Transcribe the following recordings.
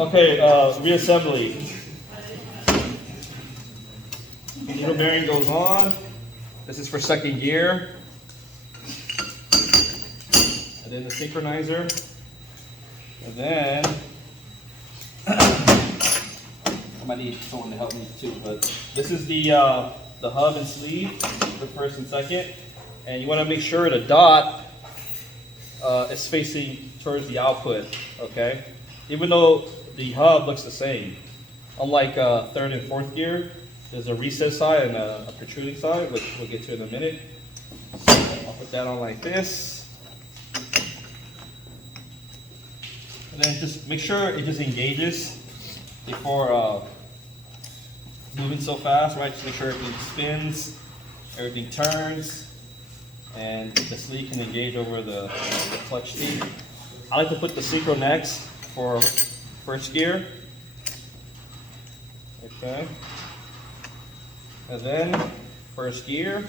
Okay, reassembly. Needle bearing goes on. This is for second gear. And then the synchronizer. And then I might need someone to help me too, but this is the hub and sleeve for first and second. And you want to make sure the dot is facing towards the output, okay? Even though the hub looks the same. Unlike third and fourth gear, there's a recessed side and a protruding side, which we'll get to in a minute. So I'll put that on like this. And then just make sure it just engages before moving so fast, right? Just make sure everything spins, everything turns, and the sleeve can engage over the clutch teeth. I like to put the Synchro next for first gear. Okay. And then first gear.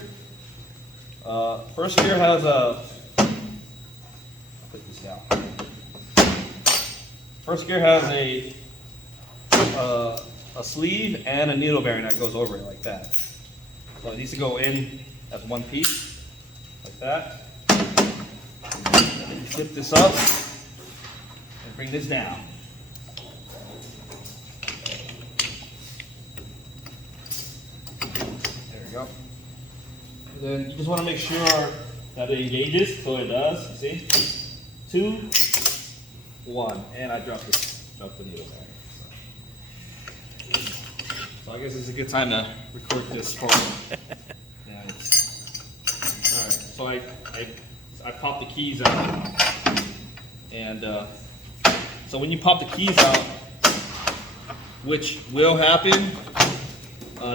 First gear has a. I'll put this down. First gear has a sleeve and a needle bearing that goes over it like that. So it needs to go in as one piece, like that. And then you flip this up and bring this down. There we go. And then you just want to make sure that it engages, so it does. You see? 2, 1, and I dropped the needle bearing. So I guess it's a good time to record this for Alright, so I popped the keys out. And so when you pop the keys out, which will happen,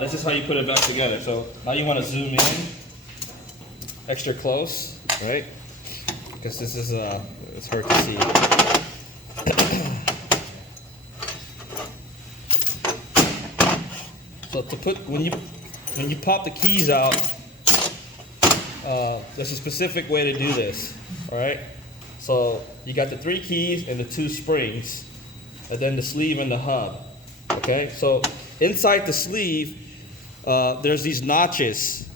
this is how you put it back together. So now you want to zoom in extra close, right? Because this is it's hard to see. So to put when you pop the keys out, there's a specific way to do this. All right. So you got the 3 keys and the 2 springs, and then the sleeve and the hub. Okay. So inside the sleeve, there's these notches,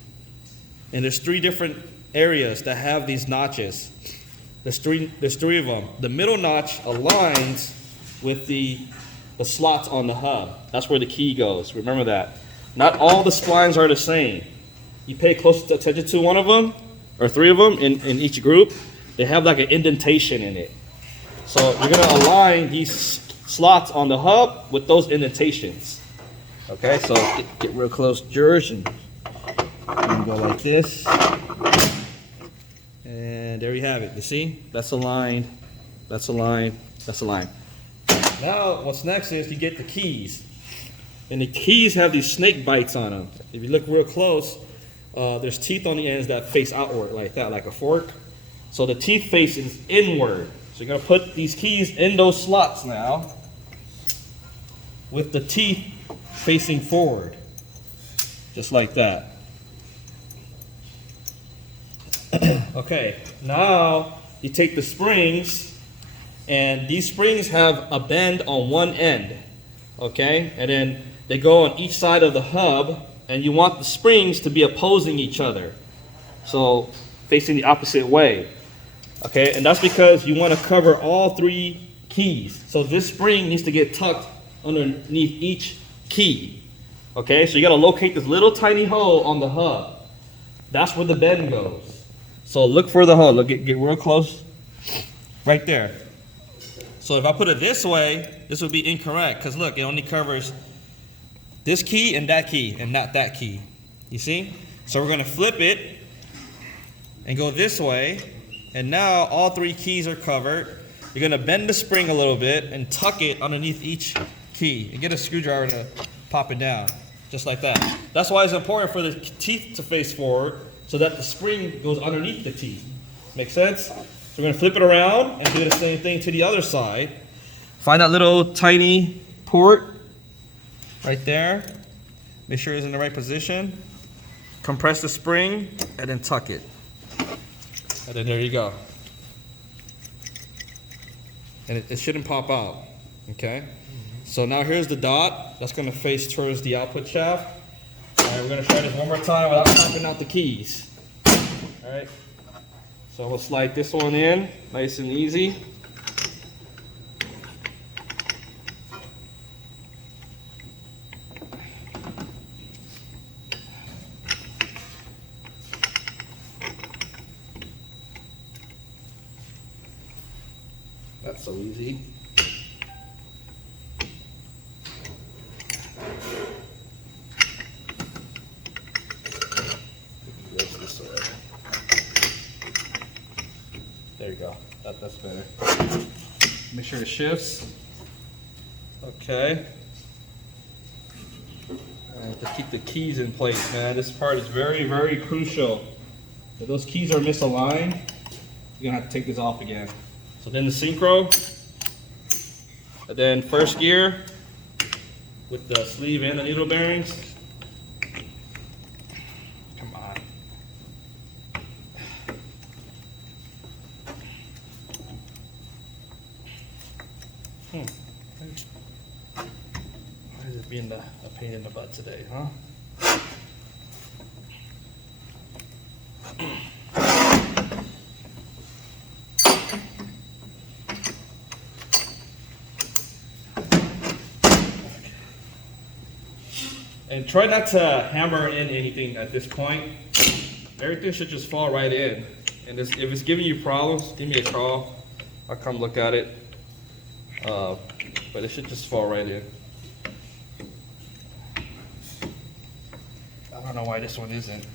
and there's 3 different areas that have these notches. There's three of them. The middle notch aligns with the slots on the hub. That's where the key goes. Remember that. Not all the splines are the same. You pay close attention to one of them, or 3 of them in each group. They have like an indentation in it. So you're gonna align these slots on the hub with those indentations. Okay, so get real close, George, and go like this. And there you have it. You see? That's aligned. That's aligned. That's aligned. Now, what's next is you get the keys. And the keys have these snake bites on them. If you look real close, there's teeth on the ends that face outward like that, like a fork. So the teeth face is inward. So you're going to put these keys in those slots now with the teeth facing forward. Just like that. Okay, now you take the springs, and these springs have a bend on one end, okay? And then they go on each side of the hub, and you want the springs to be opposing each other. So facing the opposite way, okay? And that's because you want to cover all 3 keys. So this spring needs to get tucked underneath each key, okay? So you got to locate this little tiny hole on the hub. That's where the bend goes. So look for the hole. Look, get real close. Right there. So if I put it this way, this would be incorrect, because look, it only covers this key and not that key. You see? So we're going to flip it and go this way, and now all 3 keys are covered. You're going to bend the spring a little bit and tuck it underneath each key, and get a screwdriver to pop it down, just like that. That's why it's important for the teeth to face forward, so that the spring goes underneath the teeth. Make sense? So we're going to flip it around and do the same thing to the other side. Find that little tiny port right there. Make sure it's in the right position. Compress the spring and then tuck it. And then there you go. And it shouldn't pop out. Okay. So now here's the dot. That's going to face towards the output shaft. All right, we're going to try this one more time without popping out the keys. All right. So we'll slide this one in, nice and easy. That's so easy. There you go. That's better. Make sure it shifts. Okay. And to keep the keys in place, man. This part is very, very crucial. If those keys are misaligned, you're gonna have to take this off again. So then the synchro, and then first gear with the sleeve and the needle bearings. Come on. Why is it being a pain in the butt today, huh? And try not to hammer in anything at this point. Everything should just fall right in. And if it's giving you problems, give me a call. I'll come look at it. But it should just fall right in. I don't know why this one isn't.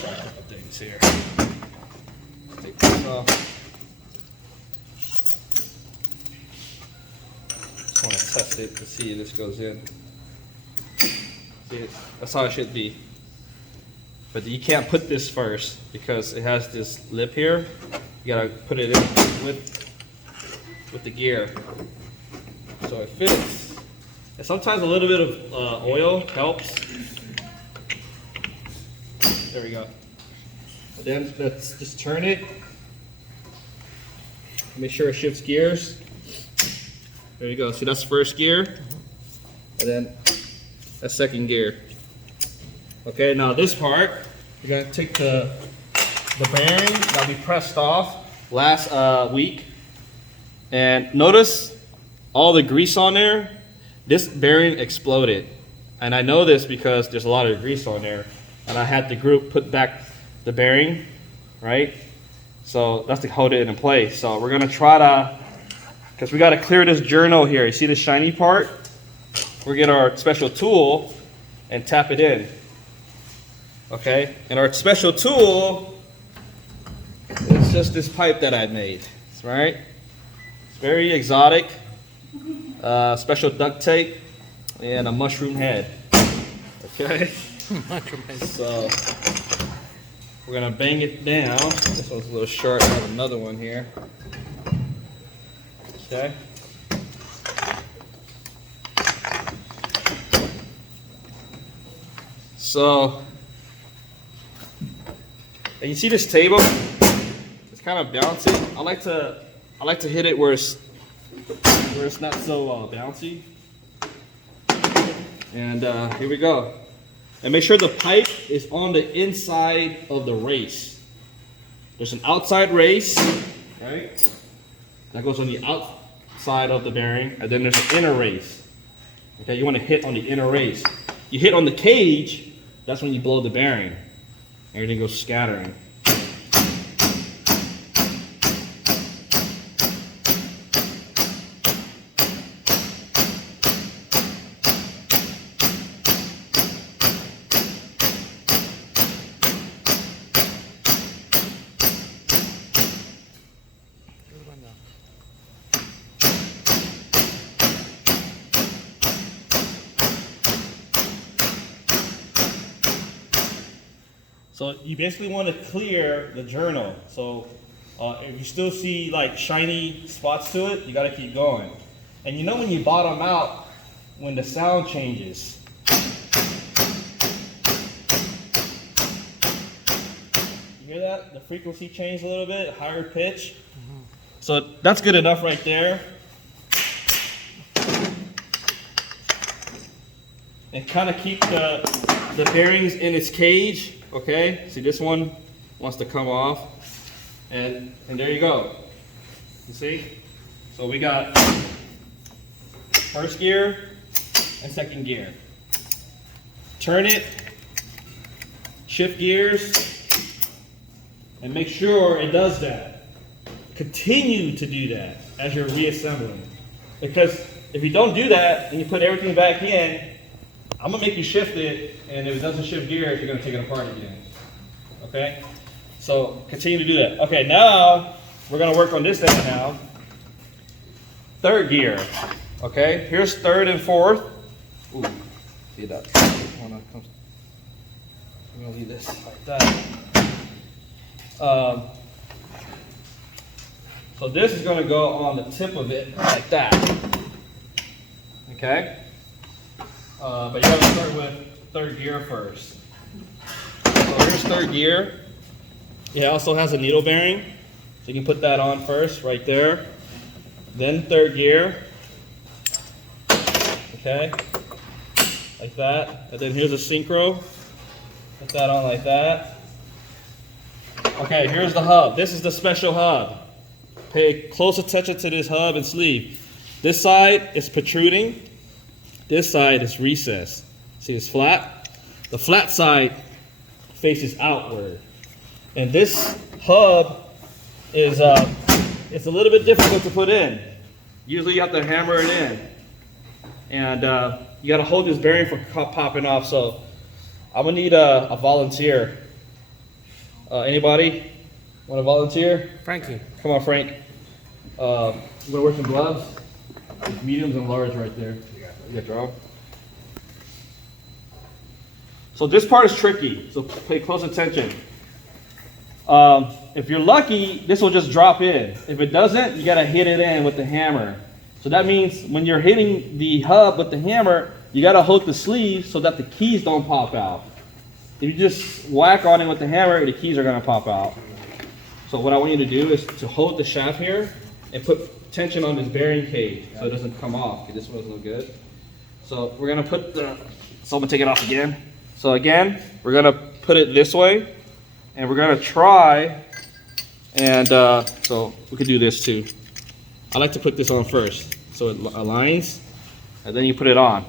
Try a couple things here. Take this off. Just want to test it to see if this goes in. See, that's how it should be. But you can't put this first because it has this lip here. You gotta put it in with the gear so it fits. And sometimes a little bit of oil helps. There we go. And then let's just turn it. Make sure it shifts gears. There you go. See, that's first gear, and then that's second gear. Okay, now this part, you're gonna take the bearing that we pressed off last week, and notice all the grease on there. This bearing exploded, and I know this because there's a lot of grease on there, and I had the group put back the bearing, right? So that's to hold it in place. So we're gonna try to, because we got to clear this journal here. You see the shiny part? We're gonna get our special tool and tap it in. Okay, and our special tool is just this pipe that I made, right? It's very exotic. Special duct tape and a mushroom head. Okay, so we're gonna bang it down. This one's a little short. I have another one here. Okay. So, and you see this table? It's kind of bouncy. I like to hit it where it's not so bouncy. And here we go. And make sure the pipe is on the inside of the race. There's an outside race, right? That goes on the outside of the bearing, and then there's an inner race. Okay, you want to hit on the inner race. You hit on the cage, that's when you blow the bearing. Everything goes scattering. So you basically want to clear the journal. So if you still see like shiny spots to it, you got to keep going. And you know when you bottom out, when the sound changes. You hear that? that? The frequency changed a little bit, higher pitch. So that's good enough right there. And kind of keep the bearings in its cage, okay? See, this one wants to come off. And there you go. You see? So we got first gear and second gear. Turn it, shift gears, and make sure it does that. Continue to do that as you're reassembling. Because if you don't do that and you put everything back in, I'm gonna make you shift it, and if it doesn't shift gears, you're gonna take it apart again. Okay? So continue to do that. Okay, now we're gonna work on this end now. Third gear. Okay, here's third and fourth. Ooh, see that? I'm gonna leave this like that. So this is gonna go on the tip of it like that. Okay? But you gotta start with third gear first. So here's third gear. It also has a needle bearing. So you can put that on first, right there. Then third gear. Okay? Like that. And then here's a synchro. Put that on like that. Okay, here's the hub. This is the special hub. Pay close attention to this hub and sleeve. This side is protruding. This side is recessed. See, it's flat. The flat side faces outward. And this hub is it's a little bit difficult to put in. Usually you have to hammer it in. And you got to hold this bearing from popping off. So I'm going to need a volunteer. Anybody want to volunteer? Frankie. Come on, Frank. I'm going to wear some gloves. There's mediums and large right there. You got your own. So this part is tricky, so pay close attention. If you're lucky, this will just drop in. If it doesn't, you gotta hit it in with the hammer. So that means when you're hitting the hub with the hammer, you gotta hold the sleeve so that the keys don't pop out. If you just whack on it with the hammer, the keys are gonna pop out. So what I want you to do is to hold the shaft here and put tension on this bearing cage so it doesn't come off, because this one's no good. So we're gonna put so I'm gonna take it off again. So again, we're gonna put it this way, and we're gonna try, and so we could do this too. I like to put this on first, so it aligns, and then you put it on.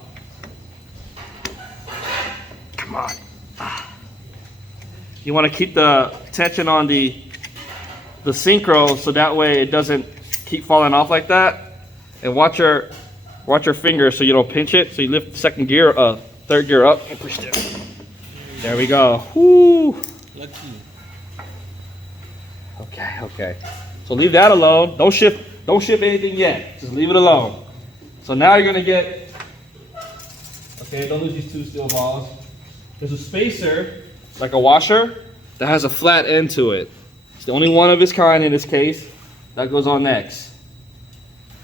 Come on. You wanna keep the tension on the synchro, so that way it doesn't keep falling off like that. And watch your fingers so you don't pinch it. So you lift second gear, third gear up and push down. There we go. Woo. Lucky. Okay. So leave that alone. Don't shift anything yet. Just leave it alone. So now you're gonna get, okay, don't lose these two steel balls. There's a spacer, like a washer, that has a flat end to it. It's the only one of its kind in this case. That goes on next.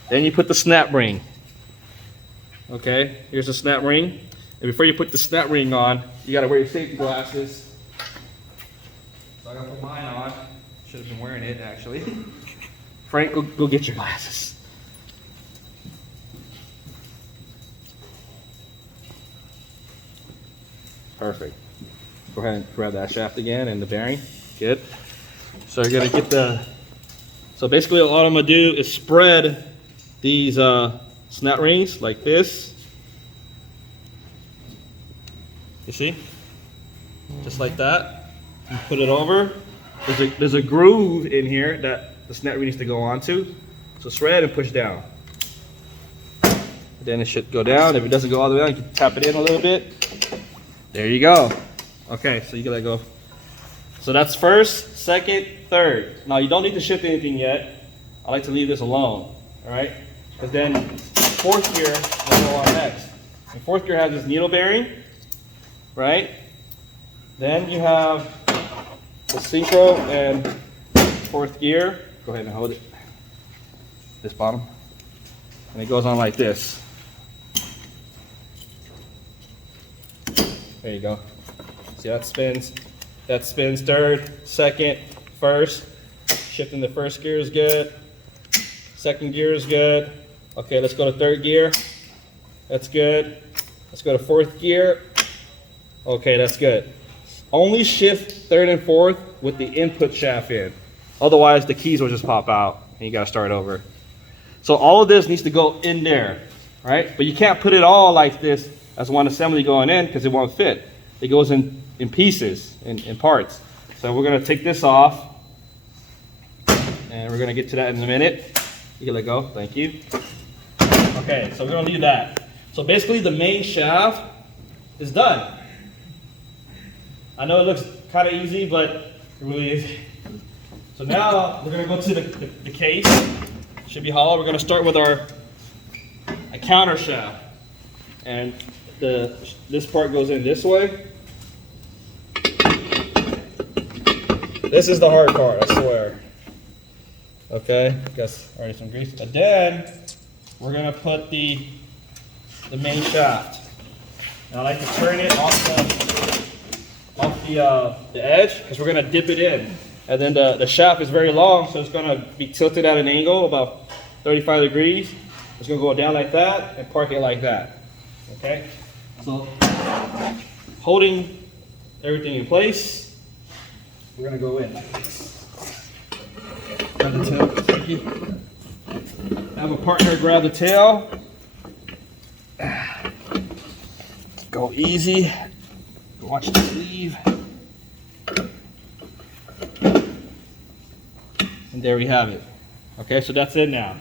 Then you put the snap ring. Okay, here's the snap ring. And before you put the snap ring on, you gotta wear your safety glasses. So I gotta put mine on. Should have been wearing it actually. Frank, go get your glasses. Perfect. Go ahead and grab that shaft again and the bearing. Good. So you're gonna get so basically all I'm gonna do is spread these snap rings like this. You see? Just like that. You put it over. There's a groove in here that the snap ring needs to go onto. So spread and push down. Then it should go down. If it doesn't go all the way down, you can tap it in a little bit. There you go. Okay, so you can let go. So that's first, second, third. Now you don't need to shift anything yet. I like to leave this alone, all right? Because then fourth gear will go on next. And fourth gear has this needle bearing, right? Then you have the synchro and fourth gear. Go ahead and hold it. This bottom. And it goes on like this. There you go. See how it spins? That spins third, second, first. Shifting the first gear is good. Second gear is good. Okay, let's go to third gear. That's good. Let's go to fourth gear. Okay, that's good. Only shift third and fourth with the input shaft in. Otherwise, the keys will just pop out and you gotta start over. So all of this needs to go in there, right? But you can't put it all like this as one assembly going in because it won't fit. It goes in pieces, in parts. So we're gonna take this off and we're gonna get to that in a minute. You can let go, thank you. Okay, so we're gonna leave that. So basically the main shaft is done. I know it looks kind of easy, but it really is. So now we're gonna go to the case. Should be hollow. We're gonna start with a counter shaft. And this part goes in this way. This is the hard part, I swear. Okay, guess already some grease. And then we're gonna put the main shaft. Now I like to turn it off the edge because we're gonna dip it in. And then the shaft is very long, so it's gonna be tilted at an angle about 35 degrees. It's gonna go down like that and park it like that. Okay? So holding everything in place, we're gonna go in. Grab the tail, thank you. Have a partner grab the tail. Go easy. Watch the sleeve. And there we have it. Okay, so that's it now.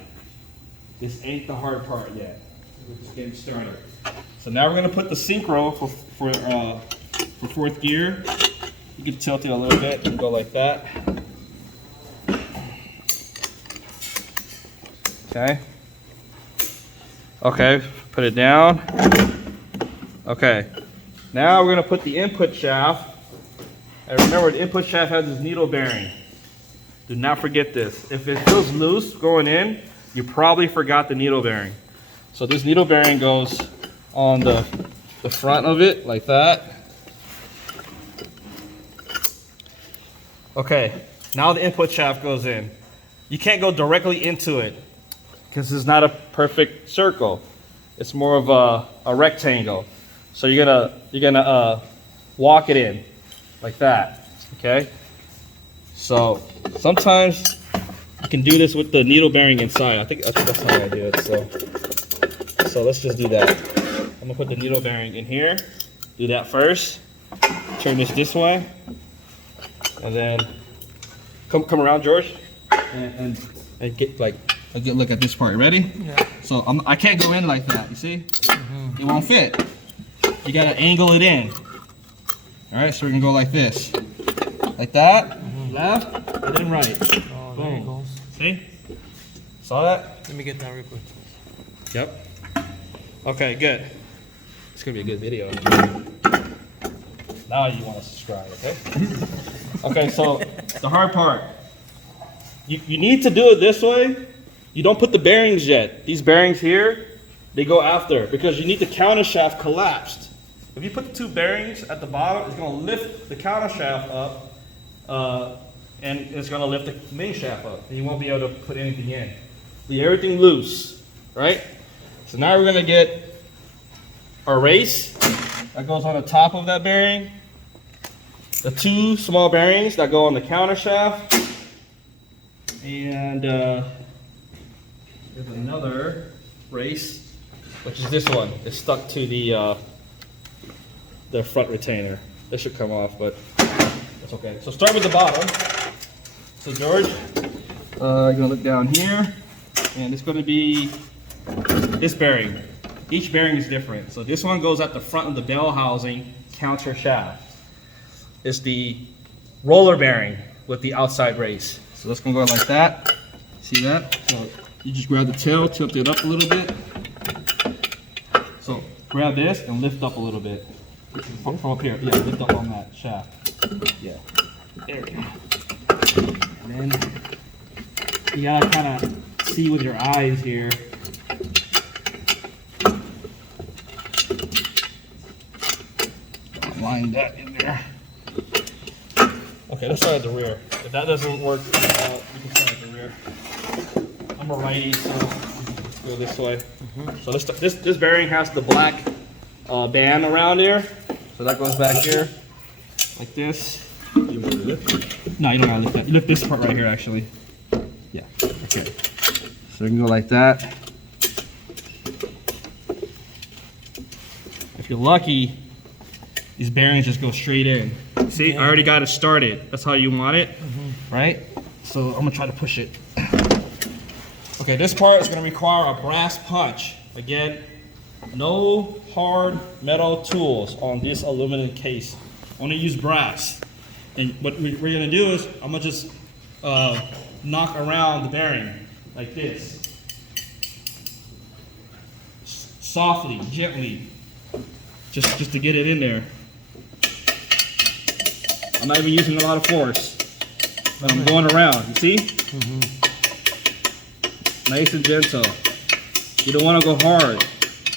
This ain't the hard part yet. We're just getting started. So now we're gonna put the synchro for fourth gear. You can tilt it a little bit and go like that. Okay. Okay, put it down. Okay. Now we're gonna put the input shaft. And remember, the input shaft has this needle bearing. Do not forget this. If it feels loose going in, you probably forgot the needle bearing. So this needle bearing goes on the front of it like that. Okay, now the input shaft goes in. You can't go directly into it because it's not a perfect circle. It's more of a rectangle. So you're gonna walk it in like that. Okay. So sometimes you can do this with the needle bearing inside. I think that's how I do it. So let's just do that. I'm gonna put the needle bearing in here. Do that first. Turn this way, and then come around, George, and get like a good look at this part. Ready? Yeah. So I can't go in like that. You see? It won't fit. You gotta angle it in. All right. So we're gonna go like this, like that. Left and then right. Oh, there it goes. See? Saw that? Let me get that real quick. Yep. Okay, good. It's gonna be a good video. Now you want to subscribe, okay? Okay, so the hard part. You need to do it this way. You don't put the bearings yet. These bearings here, they go after because you need the counter shaft collapsed. If you put the two bearings at the bottom, it's gonna lift the counter shaft up. And it's gonna lift the main shaft up, and you won't be able to put anything in. Leave everything loose, right? So now we're gonna get our race that goes on the top of that bearing, the two small bearings that go on the counter shaft, and there's another race, which is this one. It's stuck to the front retainer. This should come off, but that's okay. So start with the bottom. So George, you're gonna look down here, and it's gonna be this bearing. Each bearing is different. So this one goes at the front of the bell housing counter shaft. It's the roller bearing with the outside race. So that's gonna go like that. See that? So you just grab the tail, tilt it up a little bit. So grab this and lift up a little bit. From up here, yeah, lift up on that shaft. Yeah, there we go. And then you gotta kind of see with your eyes here. Line that in there. Okay, let's start at the rear. If that doesn't work, we can start at the rear. I'm a righty, so let's go this way. So this bearing has the black band around here. So that goes back here, like this. You want to lift? No, you don't gotta lift that. You lift this part right here, actually. Yeah, okay. So we can go like that. If you're lucky, these bearings just go straight in. See, I already got it started. That's how you want it, right? So I'm gonna try to push it. Okay, this part is gonna require a brass punch. Again, no hard metal tools on this aluminum case. Only use brass. And what we're gonna do is, I'm gonna just knock around the bearing like this. Softly, gently, just to get it in there. I'm not even using a lot of force, but I'm going around, you see? Nice and gentle. You don't wanna go hard.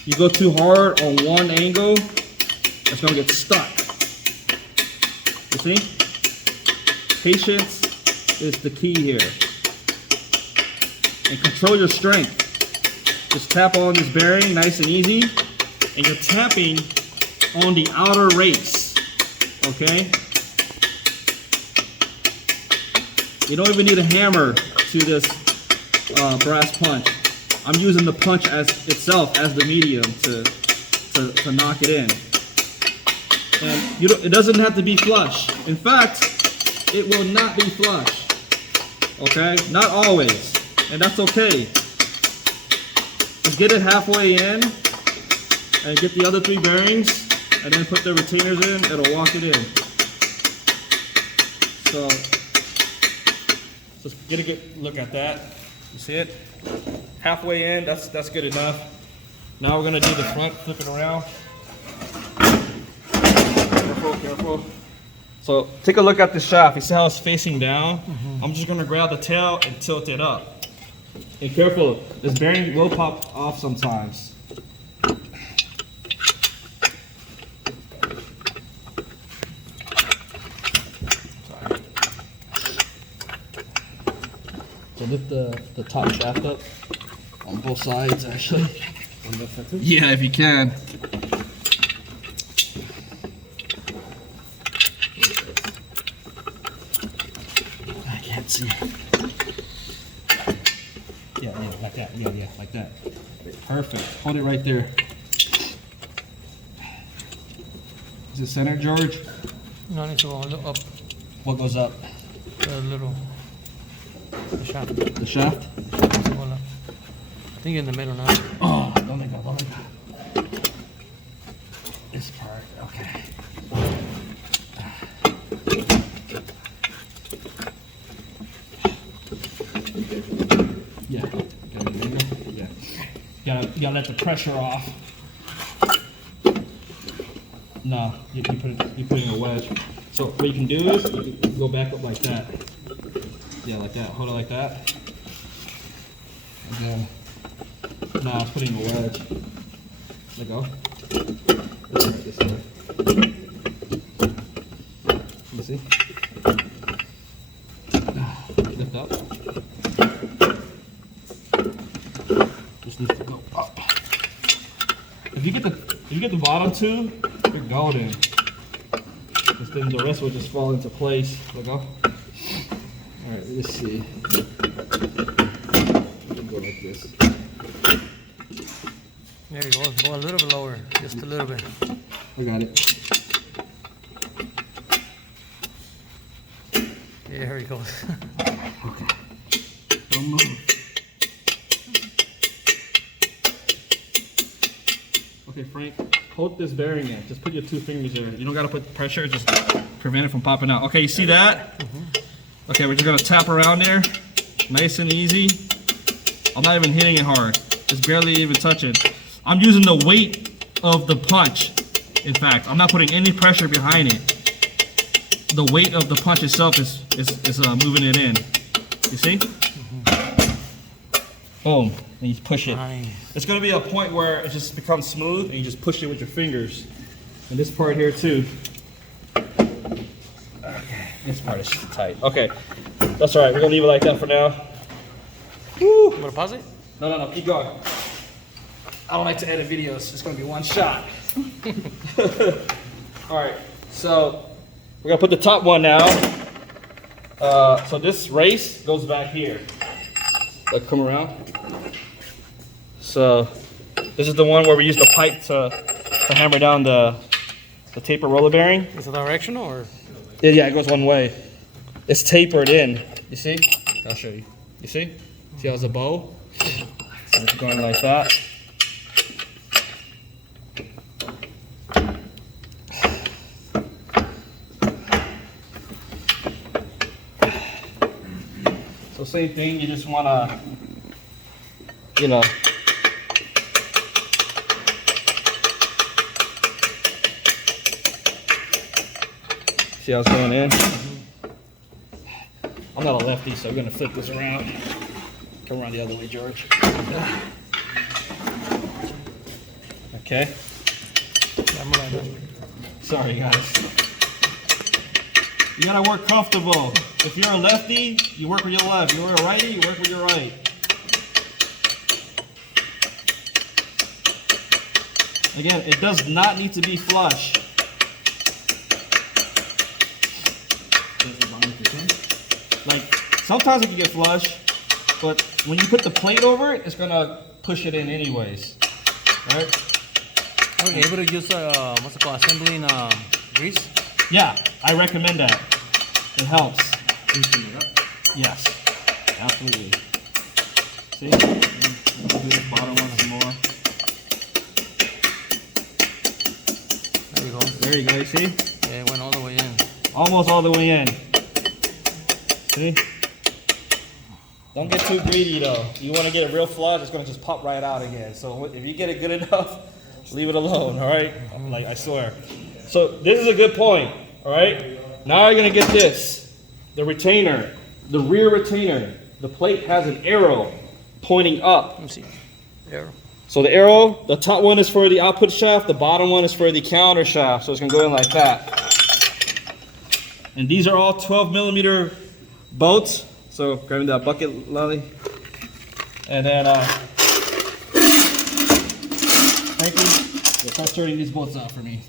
You go too hard on one angle, it's gonna get stuck. You see? Patience is the key here. And control your strength. Just tap on this bearing nice and easy. And you're tapping on the outer race. Okay? You don't even need a hammer to this brass punch. I'm using the punch as itself as the medium to knock it in. And it doesn't have to be flush. In fact, it will not be flush. Okay? Not always. And that's okay. Just get it halfway in and get the other 3 bearings and then put the retainers in, it'll walk it in. So just get a good look at that. You see it? Halfway in, that's good enough. Now we're gonna do the front, flip it around. Careful, careful. So take a look at the shaft. You see how it's facing down? I'm just gonna grab the tail and tilt it up. And careful, this bearing will pop off sometimes. Sorry. So lift the top shaft up on both sides, actually. Yeah, if you can. I can't see. Yeah, like that. Yeah, like that. Perfect. Hold it right there. Is it center, George? No, it needs to go a little up. What goes up? The shaft. The shaft? I think in the middle now. Oh, don't let go. This part, okay. Yeah. Yeah. You gotta let the pressure off. No, you're putting a wedge. So what you can do is you can go back up like that. Yeah, like that. Hold it like that. And then now it's putting a wedge. Let go. Let's try it this way. You see? Lift up. Just needs to go up. If you get the bottom two, you're golden. Because then the rest will just fall into place. Let go. Alright, let's see. Go like this. There you go. Go a little bit lower. Just a little bit. I got it. Yeah, here he goes. Okay. Don't move. Okay, Frank, hold this bearing in. Just put your 2 fingers there. You don't gotta put pressure, just prevent it from popping out. Okay, you see that? Okay, we're just gonna tap around there. Nice and easy. I'm not even hitting it hard. It's barely even touching. I'm using the weight of the punch. In fact, I'm not putting any pressure behind it. The weight of the punch itself is moving it in. You see? Boom, and you push it. Nice. It's gonna be a point where it just becomes smooth and you just push it with your fingers. And this part here too. Okay. This part is tight. Okay, that's all right. We're gonna leave it like that for now. Woo! You wanna pause it? No, keep going. I don't like to edit videos. It's gonna be one shot. All right, so we're gonna put the top one now. So this race goes back here. Like come around. So this is the one where we use the pipe to hammer down the taper roller bearing. Is it directional or? Yeah, it goes one way. It's tapered in. You see? I'll show you. You see? See how it's a bow? So it's going like that. So same thing, you just wanna, you know, see how it's going in? I'm not a lefty, so I'm gonna flip this around. Come around the other way, George. Okay. Sorry, guys. You gotta work comfortable. If you're a lefty, you work with your left. You're a righty, you work with your right. Again, it does not need to be flush. Like, sometimes it can get flush, but when you put the plate over it, it's gonna push it in anyways. Right? Are we able to use what's it called, assembling grease? Yeah, I recommend that. It helps. Yes, absolutely. See? Do this bottom one some more. There you go. There you go, you see? Yeah, it went all the way in. Almost all the way in. See? Don't get too greedy though. You want to get it real flush, it's going to just pop right out again. So if you get it good enough, leave it alone, all right? Like, I swear. So this is a good point, all right? Now you're going to get this, the retainer, the rear retainer. The plate has an arrow pointing up. Let me see. Arrow. So the arrow, the top one is for the output shaft, the bottom one is for the counter shaft. So it's going to go in like that. And these are all 12mm bolts. So grabbing that bucket, Lolly. And then, Frankie, start starting these bolts out for me.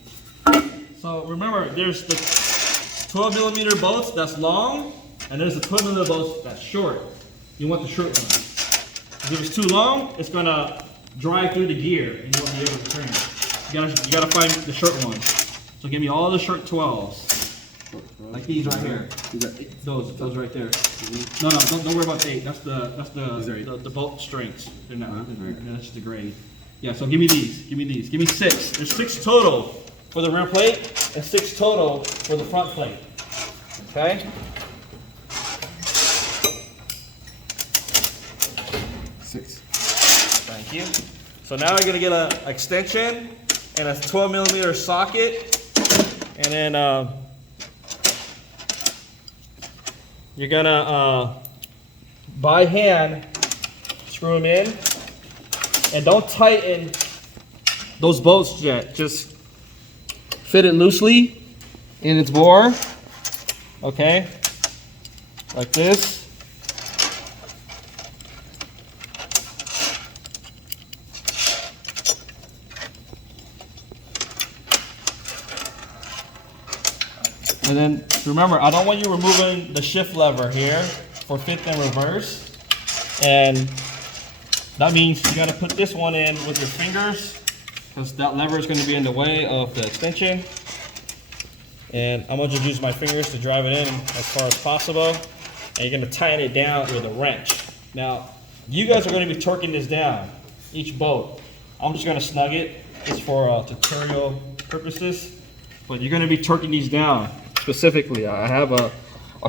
So remember, there's the 12mm bolts that's long, and there's the 12mm bolts that's short. You want the short one. If it's too long, it's gonna drive through the gear, and you won't be able to turn it. You gotta find the short one. So give me all the short 12s. Like these right here. Those right there. No, don't worry about the 8. That's the bolt strengths. They're not. That's just the grade. Yeah. So give me these. Give me 6. There's 6 total for the rear plate and 6 total for the front plate. Okay. 6. Thank you. So now you're gonna get an extension and a 12mm socket, and then you're gonna by hand screw them in, and don't tighten those bolts yet. Just fit it loosely in its bore. Okay, like this. And then remember, I don't want you removing the shift lever here for fifth and reverse. And that means you gotta put this one in with your fingers, because that lever is gonna be in the way of the extension. And I'm gonna just use my fingers to drive it in as far as possible. And you're gonna tighten it down with a wrench. Now, you guys are gonna be torquing this down, each bolt. I'm just gonna snug it, just for tutorial purposes. But you're gonna be torquing these down. Specifically, I have a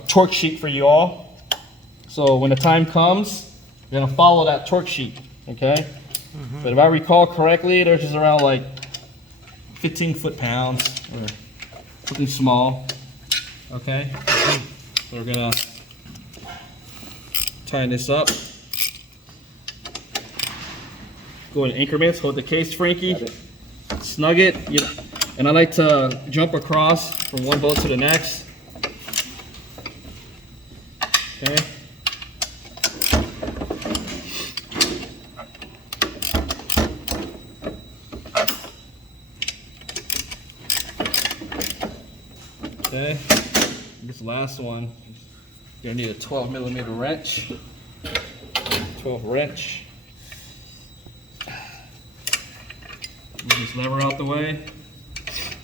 torque sheet for you all. So when the time comes, you're gonna follow that torque sheet, okay? But if I recall correctly, there's just around like 15 foot-pounds or something small, okay? So we're gonna tighten this up. Go in increments, hold the case, Frankie. Snug it. And I like to jump across from one bolt to the next. Okay. Okay. This last one, you're gonna need a 12mm wrench. 12 wrench. Move this lever out the way.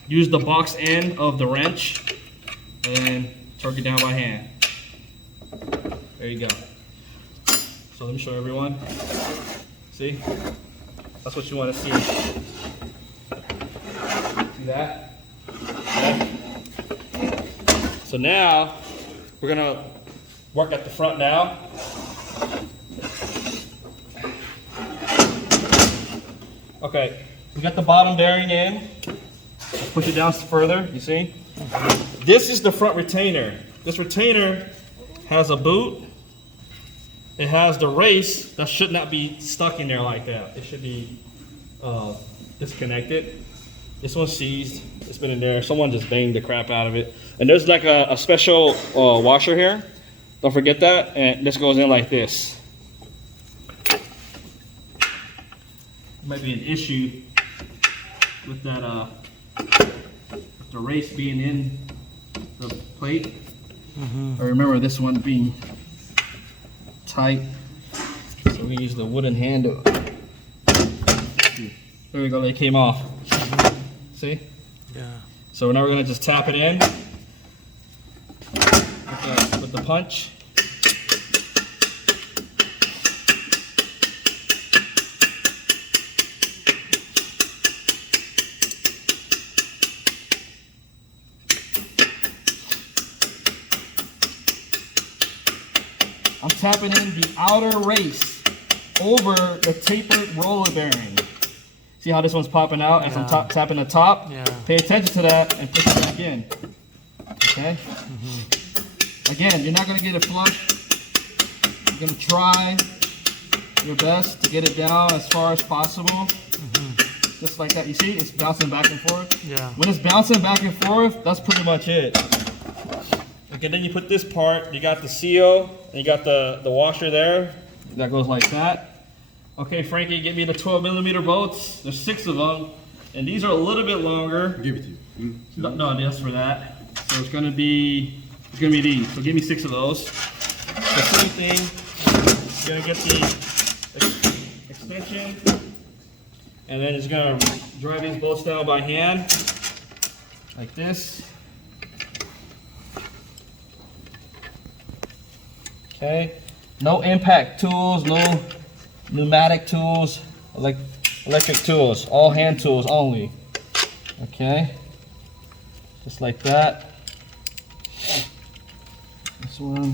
Use the box end of the wrench and then torque it down by hand. There you go. So let me show everyone. See? That's what you want to see. See that? Okay. So now we're gonna work at the front now. Okay, we got the bottom bearing in. Let's push it down further, you see? This is the front retainer. This retainer has a boot. It has the race that should not be stuck in there like that. It should be disconnected. This one's seized. It's been in there. Someone just banged the crap out of it. And there's like a special washer here. Don't forget that. And this goes in like this. Might be an issue with that the race being in the plate. I remember this one being tight, so we use the wooden handle. There we go, they came off. See? Yeah. So now we're gonna just tap it in with the punch. I'm tapping in the outer race over the tapered roller bearing. See how this one's popping out as I'm tapping the top? Yeah. Pay attention to that and push it back in. Okay? Again, you're not going to get it flush. You're going to try your best to get it down as far as possible. Just like that. You see, it's bouncing back and forth. Yeah. When it's bouncing back and forth, that's pretty much it. Okay, then you put this part, you got the seal, and you got the washer there. That goes like that. Okay, Frankie, give me the 12mm bolts. There's 6 of them, and these are a little bit longer. Give it to you. No, that's for that. So it's gonna be these. So give me 6 of those. The same thing. You're gonna get the extension, and then it's gonna drive these bolts down by hand, like this. Okay. No impact tools, no pneumatic tools, electric tools, all hand tools only. Okay, just like that. This one.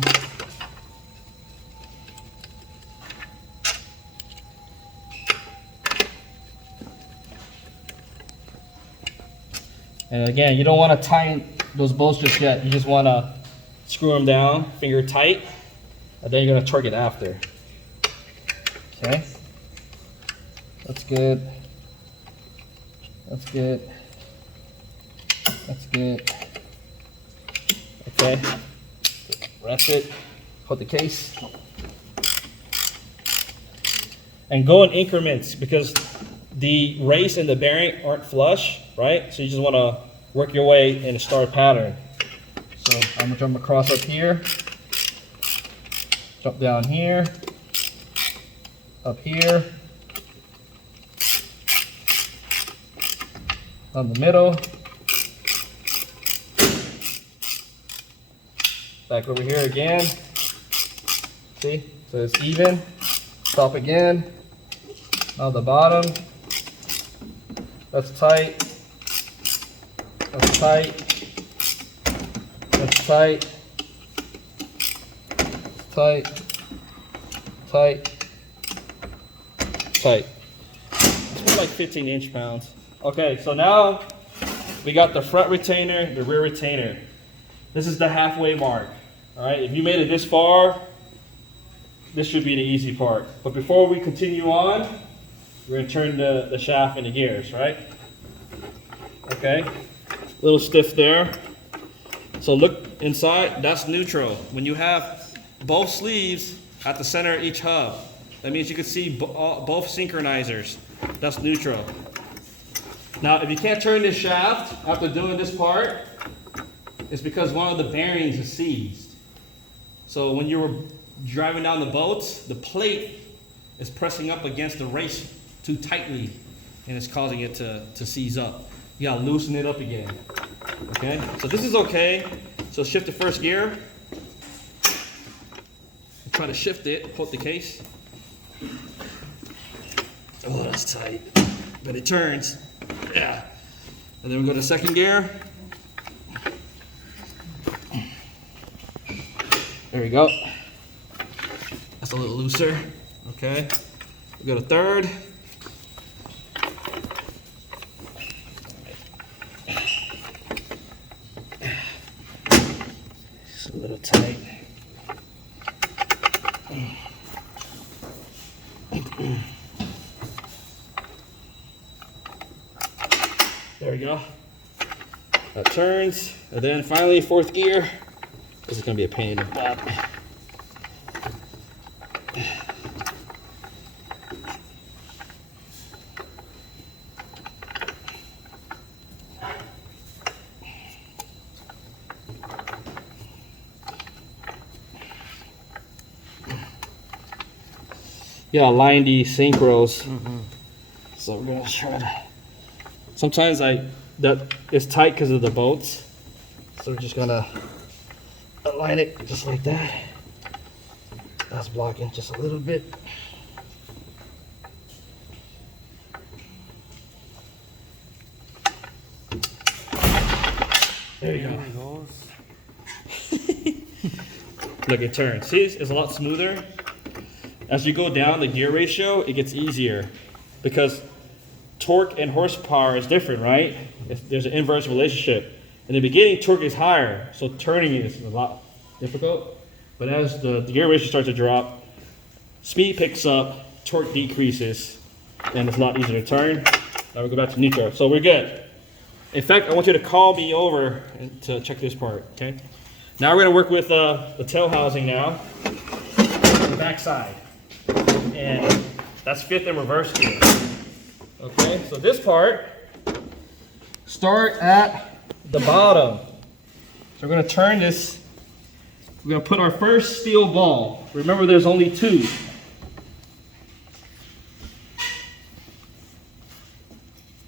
And again, you don't want to tighten those bolts just yet. You just want to screw them down, finger tight, and then you're going to torque it after. Okay, that's good. That's good. That's good. Okay, rest it, put the case, and go in increments because the race and the bearing aren't flush, right? So you just want to work your way in a star pattern. So I'm gonna jump across up here, jump down here, up here, on the middle, back over here again. See, so it's even. Stop again. Now the bottom. That's tight. That's tight. That's tight. Tight. Tight. Tight. It's more like 15 inch-pounds. Okay, so now we got the front retainer, the rear retainer. This is the halfway mark. All right, if you made it this far, this should be the easy part. But before we continue on, we're gonna turn the shaft into gears, right? Okay, a little stiff there. So look inside, that's neutral. When you have both sleeves at the center of each hub. That means you can see both synchronizers. That's neutral. Now, if you can't turn this shaft after doing this part, it's because one of the bearings is seized. So when you were driving down the boats, the plate is pressing up against the race too tightly, and it's causing it to seize up. You gotta loosen it up again. Okay, so this is okay. So shift to first gear. Try to shift it, hold the case. Oh, that's tight, but it turns. Yeah. And then we go to second gear. There we go. That's a little looser. Okay. We go to third. It's a little tight. There we go. That turns. And then finally, fourth gear. This is going to be a pain in the butt. Yeah, align the synchros. So we're gonna try to. Sometimes that it's tight because of the bolts, so we're just gonna align it just like that. That's blocking just a little bit. There you go. Look, it turns. See, it's a lot smoother. As you go down the gear ratio, it gets easier because torque and horsepower is different, right? There's an inverse relationship. In the beginning, torque is higher, so turning is a lot difficult. But as the gear ratio starts to drop, speed picks up, torque decreases, and it's a lot easier to turn. Now we go back to neutral. So we're good. In fact, I want you to call me over to check this part, okay? Now we're gonna work with the tail housing now, the back side. And that's fifth and reverse gear. Okay, so this part, start at the bottom. So we're gonna turn this, we're gonna put our first steel ball. Remember, there's only two.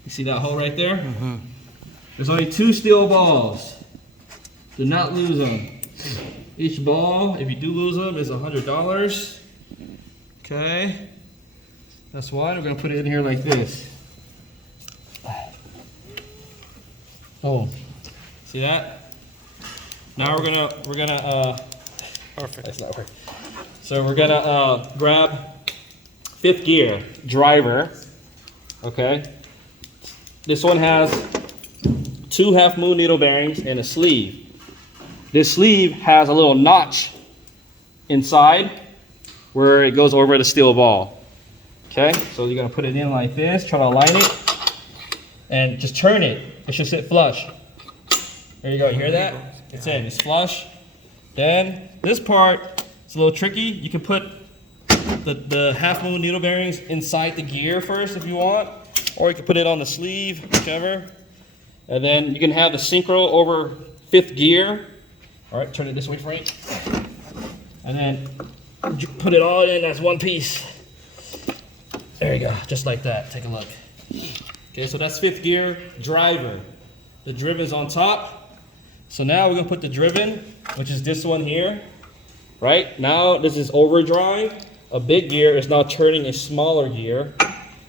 You see that hole right there? There's only two steel balls. Do not lose them. Each ball, if you do lose them, is $100. Okay, that's why we're gonna put it in here like this. Oh, see that? Now we're gonna perfect. That's not working. So we're gonna grab fifth gear driver. Okay, this one has 2 half moon needle bearings and a sleeve. This sleeve has a little notch inside where it goes over the steel ball. Okay, so you're gonna put it in like this, try to align it, and just turn it. It should sit flush. There you go, you hear that? It's in, it's flush. Then this part is a little tricky. You can put the half moon needle bearings inside the gear first if you want, or you can put it on the sleeve, whichever. And then you can have the synchro over fifth gear. All right, turn it this way, Frank. And then put it all in as one piece. There you go, just like that. Take a look. Okay, so that's fifth gear driver. The driven is on top. So now we're gonna put the driven, which is this one here. Right, now this is overdrive. A big gear is now turning a smaller gear.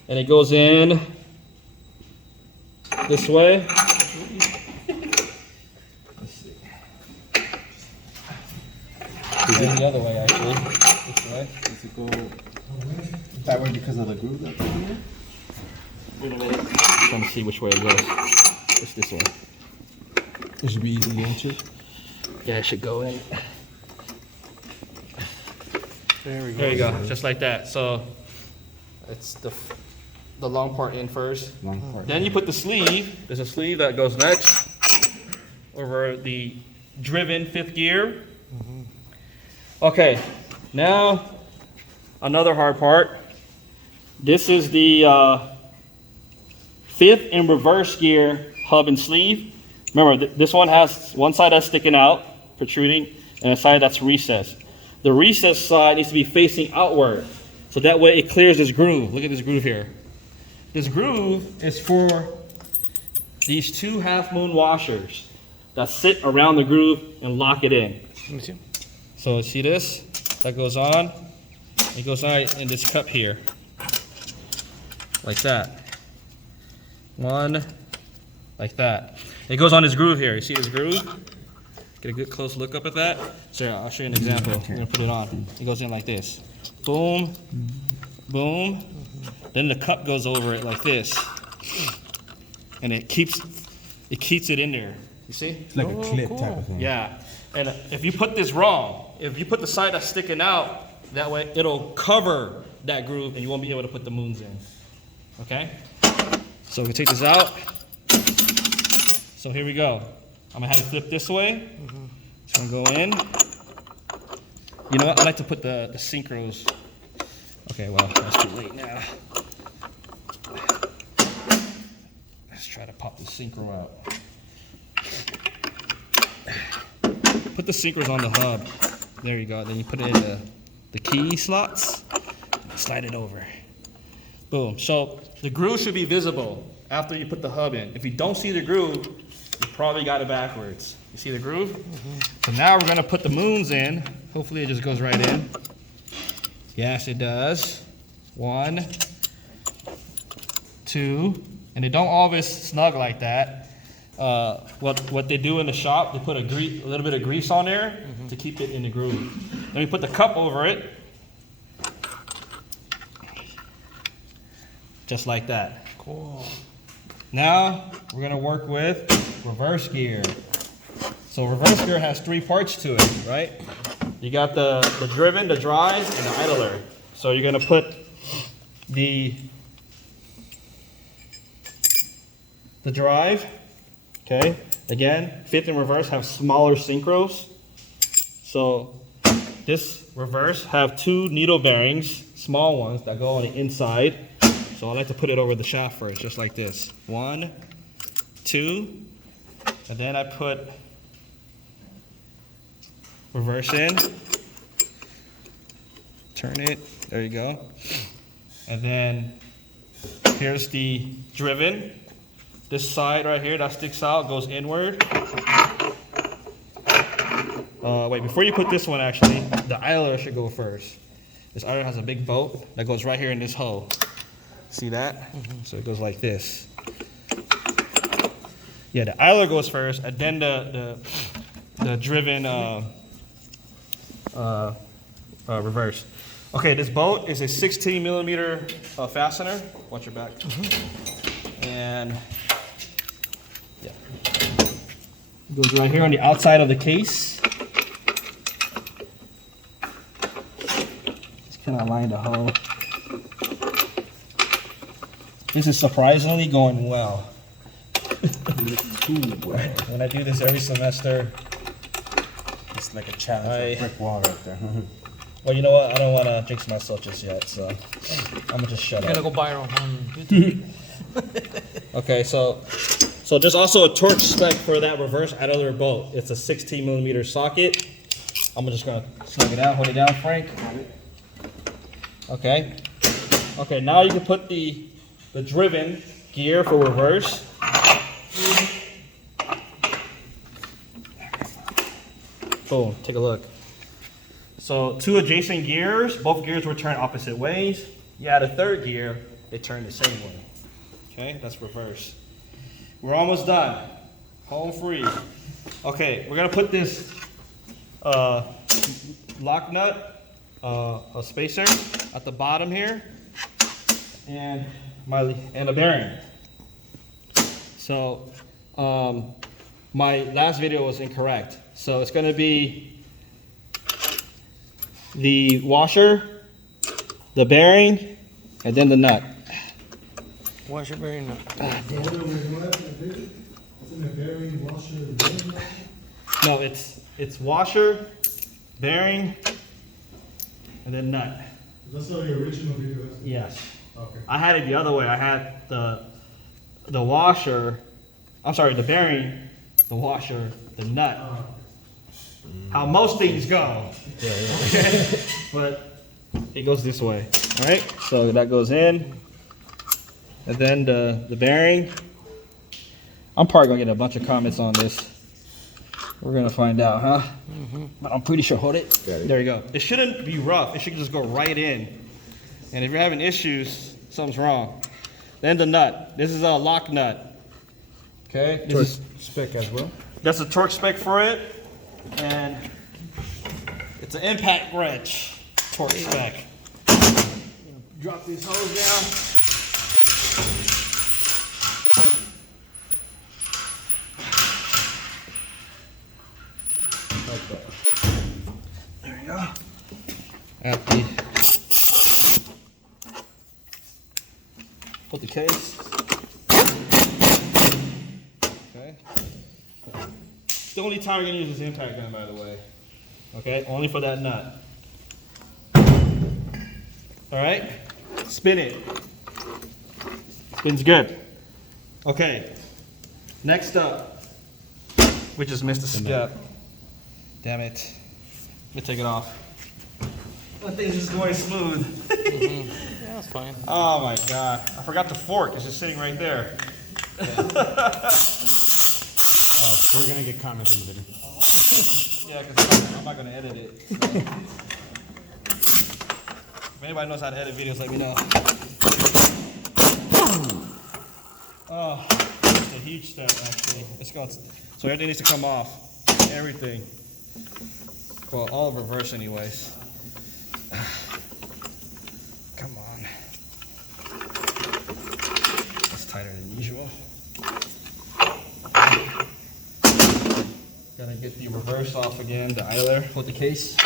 And it goes in this way. The other way, actually. This way. Does it go that way because of the groove that's in here? Wait a minute. I'm trying to see which way it goes. It's this way. It should be easy to enter. Yeah, it should go in. There we go. There you go, just like that. So it's the long part in first. Long part. Then you put the sleeve. There's a sleeve that goes next over the driven fifth gear. Okay, now another hard part. This is the fifth and reverse gear hub and sleeve. Remember, this one has one side that's sticking out, protruding, and a side that's recessed. The recessed side needs to be facing outward, so that way it clears this groove. Look at this groove here. This groove is for these two half moon washers that sit around the groove and lock it in. Let me see. So see this? That goes on. It goes on in this cup here. Like that. One, like that. It goes on this groove here. You see this groove? Get a good close look up at that. So I'll show you an example. I'm gonna put it on. It goes in like this. Boom, boom. Then the cup goes over it like this. And it keeps it in there. You see? It's like a clip type of thing. Yeah. And if you put this wrong, if you put the side that's sticking out, that way it'll cover that groove and you won't be able to put the moons in. Okay? So we can take this out. So here we go. I'm gonna have it flip this way. It's gonna go in. You know what? I like to put the synchros. Okay, well, that's too late now. Let's try to pop the synchro out. Put the synchros on the hub. There you go. Then you put it in the key slots. Slide it over. Boom. So the groove should be visible after you put the hub in. If you don't see the groove, you probably got it backwards. You see the groove? So now we're gonna put the moons in. Hopefully it just goes right in. Yes, it does. 1, 2, and they don't always snug like that. What they do in the shop, they put a little bit of grease on there to keep it in the groove. Then we put the cup over it, just like that. Cool. Now we're gonna work with reverse gear. So reverse gear has 3 parts to it, right? You got the driven, the drive, and the idler. So you're gonna put the drive, okay? Again, fifth and reverse have smaller synchros. So this reverse have 2 needle bearings, small ones that go on the inside. So I like to put it over the shaft first, just like this. 1, 2, and then I put reverse in. Turn it, there you go. And then here's the driven. This side right here that sticks out goes inward. Wait, before you put this one actually, the idler should go first. This idler has a big bolt that goes right here in this hole. See that? So it goes like this. Yeah, the idler goes first, and then the driven reverse. Okay, this bolt is a 16 millimeter fastener. Watch your back. And yeah, it goes right here on the outside of the case. Just kind of line the hole. This is surprisingly going well. When I do this every semester, It's like a challenge, a brick wall right there. well, you know what? I don't want to jinx myself just yet, so I'm gonna just shut You're up. gonna go viral on YouTube. Okay, so there's also a torque spec for that reverse idler bolt. It's a 16 millimeter socket. I'm just gonna snug it out. Hold it down, Frank. Okay. Okay, now you can put the driven gear for reverse. Boom, take a look. So 2 adjacent gears, both gears will turn opposite ways. You add a third gear, they turn the same way. Okay, that's reverse. We're almost done. Home free. Okay, we're gonna put this lock nut, a spacer at the bottom here, and a bearing. So my last video was incorrect. So it's gonna be the washer, the bearing, and then the nut. Washer bearing nut. No, it's washer, bearing, and then nut. That's not the original video. Yes. Okay. I had it the other way. I had the washer, I'm sorry, the bearing, the washer, the nut. How most things go. Okay? But it goes this way. All right? So that goes in. And then the bearing. I'm probably going to get a bunch of comments on this. We're going to find out, huh? But I'm pretty sure. Hold it. There you go. It shouldn't be rough. It should just go right in. And if you're having issues, something's wrong. Then the nut. This is a lock nut. Okay? This is spec as well. That's a torque spec for it. And it's an impact wrench torque spec. Drop these hose down. There you go. Put the case. Okay. The only time you're gonna use this impact gun, by the way. Okay, only for that nut. All right, spin it. Spins good. Okay, next up, we just missed a step. Damn it. Let me take it off. That thing's just going smooth. Yeah, that's fine. Oh my god, I forgot the fork. It's just sitting right there. Oh, we're gonna get comments on the video. Yeah, because I'm not going to edit it. So. If anybody knows how to edit videos, let me know. Oh, it's a huge step, actually. It's got, so everything needs to come off. Everything. Well, all reverse anyways. Come on. That's tighter than usual. Gotta get the reverse off again, the idler with the case.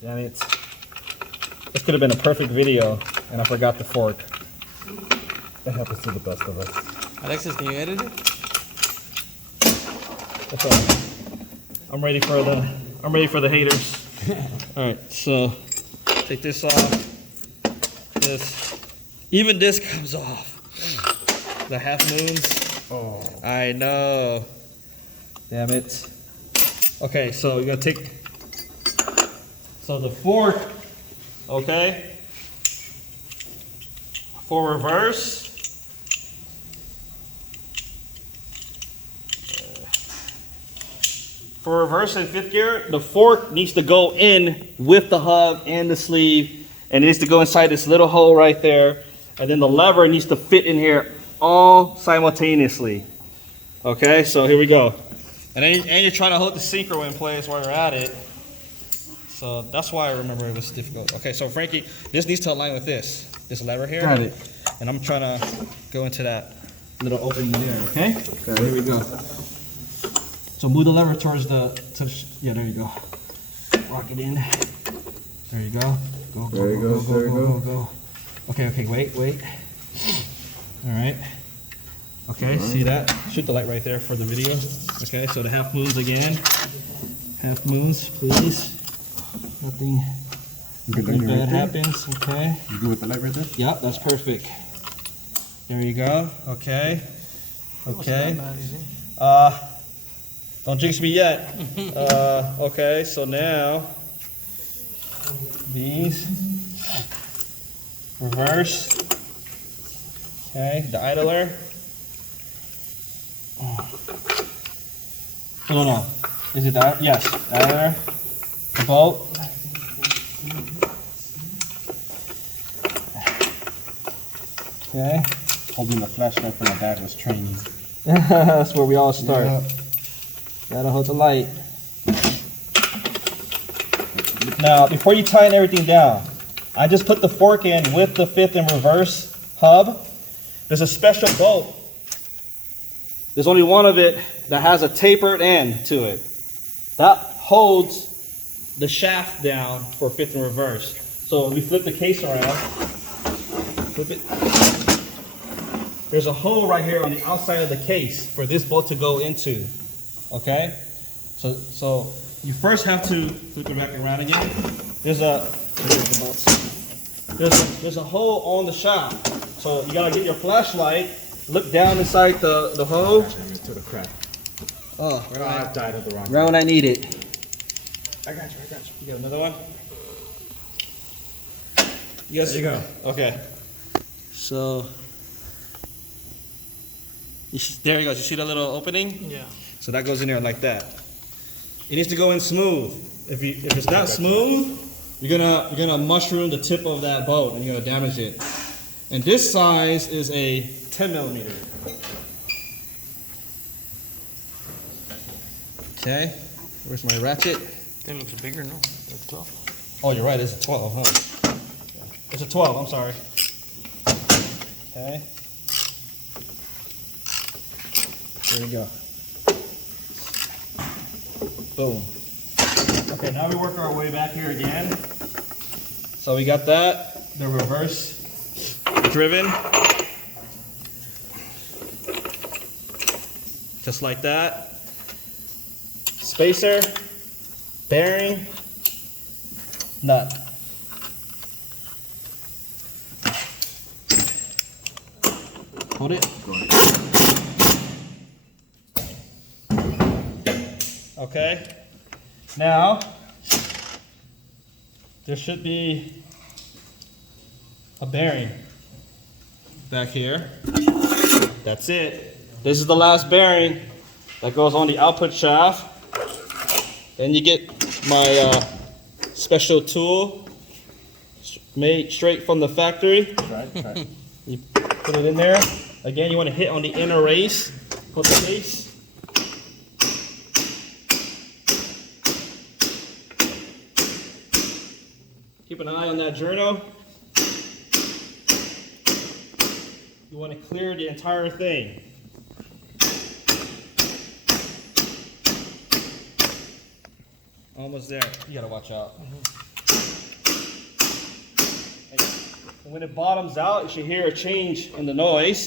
Damn it. This could have been a perfect video, and I forgot the fork. That happens to the best of us. Alexis, can you edit it? What's up? I'm ready for the haters. Alright, so take this off. Even this comes off. The half moons. Oh. I know. Damn it. Okay, so you're gonna take. So the fork, okay, for reverse. For reverse in fifth gear, the fork needs to go in with the hub and the sleeve, and it needs to go inside this little hole right there, and then the lever needs to fit in here all simultaneously. Okay, so here we go. And you're trying to hold the synchro in place while you're at it. So that's why I remember it was difficult. Okay, so Frankie, this needs to align with this lever here. Got it. And I'm trying to go into that little opening there, okay? Okay. Here we go. So move the lever towards yeah, there you go. Rock it in. There you go. Go. Okay, wait. All right. Okay, see that? Shoot the light right there for the video. Okay, so the half moons again. Half moons, please. Nothing bad happens, okay? You good with the light right there? Yep, that's perfect. There you go, okay. Okay. Don't jinx me yet. Okay, so now, these, reverse. Okay, the idler. No. Is it that? Yes, idler. The bolt. Okay. Holding the flashlight when my dad was training. That's where we all start. Yeah. Gotta hold the light. Now, before you tighten everything down, I just put the fork in with the fifth and reverse hub. There's a special bolt. There's only one of it that has a tapered end to it. That holds the shaft down for fifth and reverse. So when we flip the case around, flip it. There's a hole right here on the outside of the case for this bolt to go into. Okay? So you first have to flip it back around again. There's a hole on the shaft. So you gotta get your flashlight, look down inside the hole. To the crack. Oh, I died at the wrong. right when I need it. I got you. You got another one? You guys, There you go. Okay. So, there you go. You see that little opening? Yeah. So that goes in there like that. It needs to go in smooth. If it's not smooth, you're gonna mushroom the tip of that bolt and you're gonna damage it. And this size is a 10 millimeter. Okay. Where's my ratchet? That looks bigger, no? That's 12. Oh, you're right. It's a 12, huh? It's a 12. I'm sorry. Okay. There we go. Boom. Okay, now we work our way back here again. So we got that, the reverse driven. Just like that. Spacer, bearing, nut. Hold it. Okay. Now, there should be a bearing back here. That's it. This is the last bearing that goes on the output shaft. Then you get my special tool made straight from the factory. Right. You put it in there. Again, you want to hit on the inner race of the case. Keep an eye on that journal. You want to clear the entire thing. Almost there. You gotta watch out. And when it bottoms out, you should hear a change in the noise.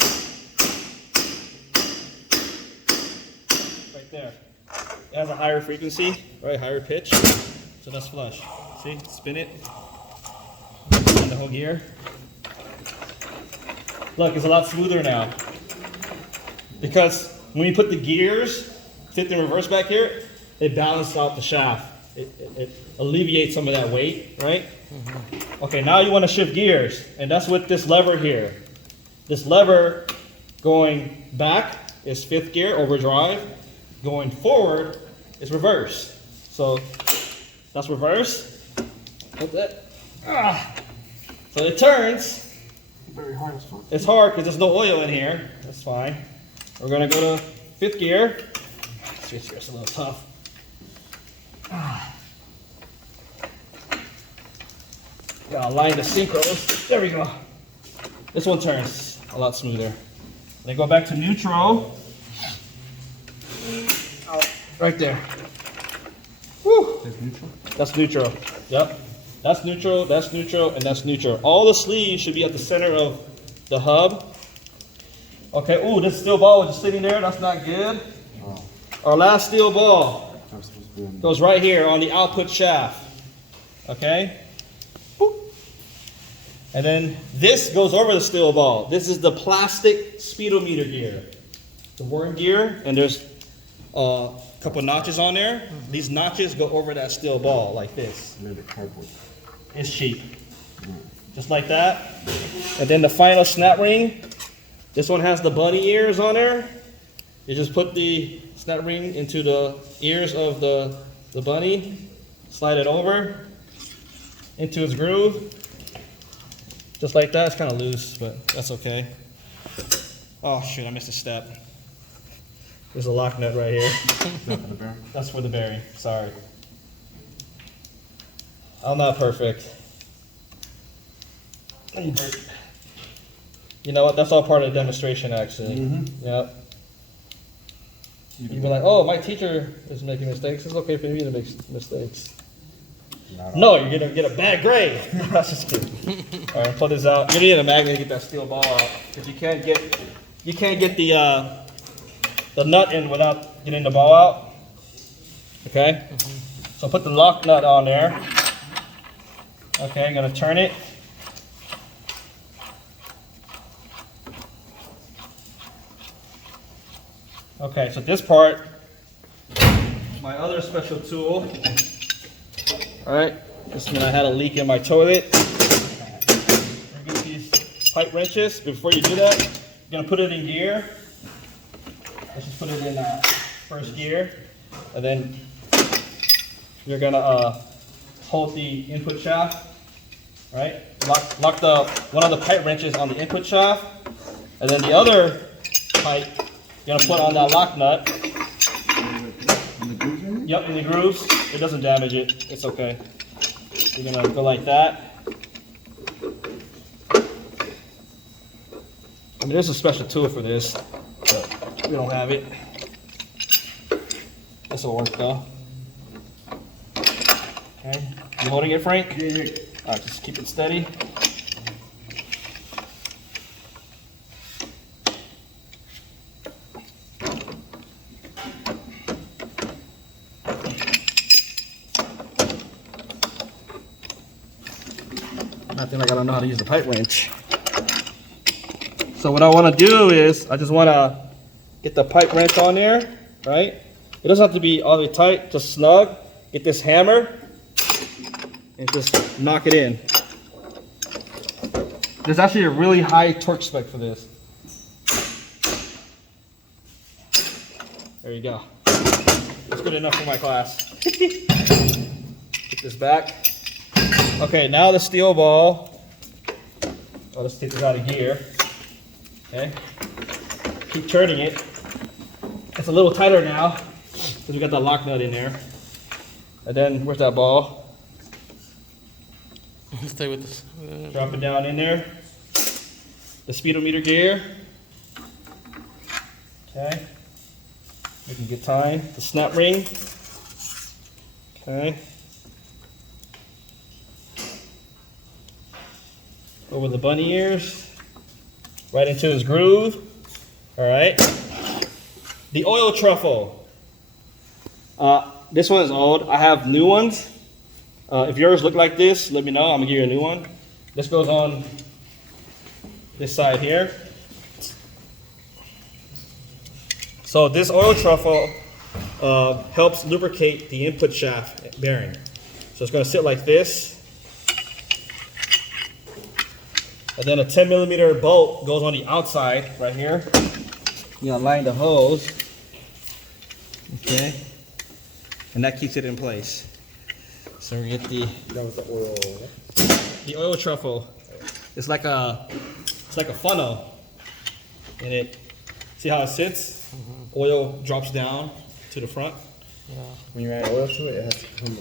Right there. It has a higher frequency, right? Higher pitch. So that's flush. See? Spin it. Spin the whole gear. Look, it's a lot smoother now. Because when you put the gears, fifth and reverse back here, it balances out the shaft. It alleviates some of that weight, right? Mm-hmm. Okay, now you want to shift gears, and that's with this lever here. This lever going back is fifth gear, overdrive. Going forward is reverse. So that's reverse. Hold that. So it turns. Very hard as fuck. It's hard because there's no oil in here. That's fine. We're gonna go to fifth gear. Switch gear's a little tough. Gotta align the synchros. There we go. This one turns a lot smoother. Then go back to neutral. Oh, right there. Woo. That's neutral. That's neutral. Yep. That's neutral, that's neutral, and that's neutral. All the sleeves should be at the center of the hub. Okay, ooh, this steel ball was just sitting there. That's not good. Oh, Our last steel ball that was supposed to be on goes right here on the output shaft. Okay? Boop. And then this goes over the steel ball. This is the plastic speedometer gear. The worm gear, and there's a couple notches on there. These notches go over that steel ball like this. made of cardboard. It's cheap. Just like that. And then the final snap ring. This one has the bunny ears on there. You just put the snap ring into the ears of the bunny, slide it over into its groove. Just like that. It's kind of loose, but that's okay. Oh shoot, I missed a step. There's a lock nut right here. Not for the bearing. That's for the bearing. Sorry. I'm not perfect. You know what? That's all part of the demonstration, actually. Mm-hmm. Yep. You'd be like, oh, my teacher is making mistakes. It's okay for me to make mistakes. No, you're gonna get a bad grade. That's just kidding. All right, pull this out. You need a magnet to get that steel ball out, because you can't get the nut in without getting the ball out. Okay. So put the lock nut on there. Okay, I'm gonna turn it. Okay, so this part, my other special tool. All right, this is when I had a leak in my toilet. Get these pipe wrenches. Before you do that, you're gonna put it in gear. Let's just put it in first gear, and then you're gonna hold the input shaft. All right, lock one of the pipe wrenches on the input shaft, and then the other pipe you're gonna put on that lock nut. Yep, in the grooves. It doesn't damage it. It's okay. You're gonna go like that. I mean, there's a special tool for this, but we don't have it. This will work though. Okay, you holding it, Frank? Yeah. All right, just keep it steady. I think I gotta know how to use the pipe wrench. So what I want to do is, I just want to get the pipe wrench on there, right? It doesn't have to be all the way tight, just snug. Get this hammer and just knock it in. There's actually a really high torque spec for this. There you go. That's good enough for my class. Get this back. Okay, now the steel ball. Oh, let's take this out of gear. Okay. Keep turning it. It's a little tighter now because we got that lock nut in there. And then, where's that ball? Stay with this. Drop it down in there. The speedometer gear. Okay. We can get time. The snap ring. Okay. Over the bunny ears. Right into his groove. All right. The oil truffle. This one is old. I have new ones. If yours look like this, let me know. I'm gonna give you a new one. This goes on this side here. So this oil truffle helps lubricate the input shaft bearing. So it's gonna sit like this. And then a 10 millimeter bolt goes on the outside right here. You align the hose. Okay. And that keeps it in place. So we get That was the oil. the oil truffle. It's like a funnel. And it, see how it sits? Oil drops down to the front. When you add oil to it, it has to come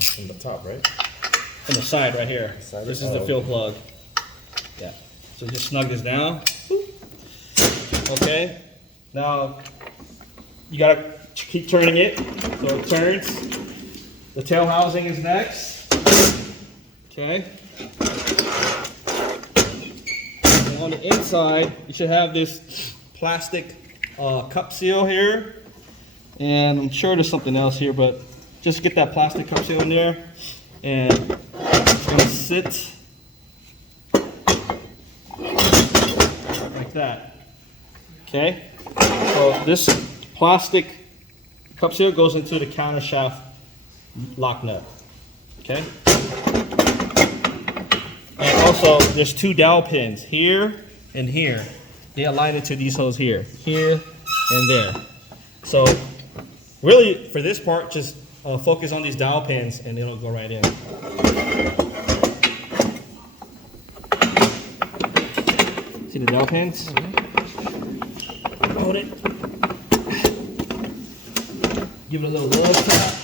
from the top, right? From the side right here. This is the fill plug. Yeah. So just snug this down. Okay. Now you gotta keep turning it so it turns. The tail housing is next. Okay. And on the inside, you should have this plastic cup seal here. And I'm sure there's something else here, but just get that plastic cup seal in there. And it's gonna sit like that. Okay. So this plastic cup seal goes into the counter shaft lock nut. Okay. And also there's two dowel pins here and here. They align it to these holes here, and there. So really for this part, just focus on these dowel pins and it'll go right in. See the dowel pins? Hold it. Give it a little love tap.